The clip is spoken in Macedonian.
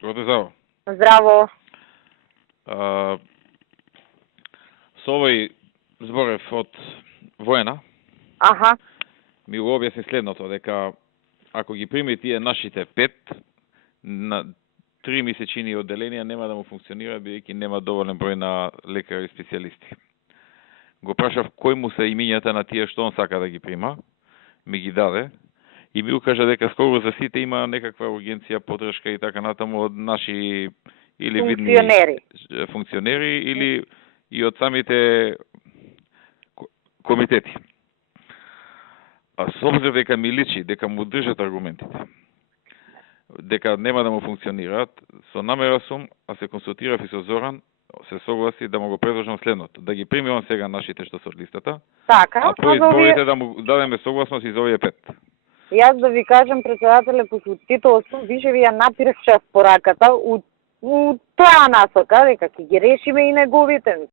Здрав. Здраво. Со овој зборев од воена, Аха. ми го објасни следното, дека ако ги прими тие нашите 5, на 3 месечини одделенија нема да му функционира, бидејќи нема доволен број на лекари и специјалисти. Го прашав кој му се имињата на тие што он сака да ги прима, ми ги даде и ми укажа дека скоро за сите има некаква ургенција, подршка и така натаму од наши или видни функционери или и од самите комитети. А со обзир дека ми личи, дека му држат аргументите, дека нема да му функционираат, со намера сум, а се консултирав и со Зоран, се согласи да му го предложам следното, да ги прими он сега нашите што се од листата, така, а по изборите да му дадеме согласност и за овие 5. Јас да ви кажем, председателе, после тито сум, више ви ја напирчав пораката у тоа насока, дека ќе ги решиме и неговите.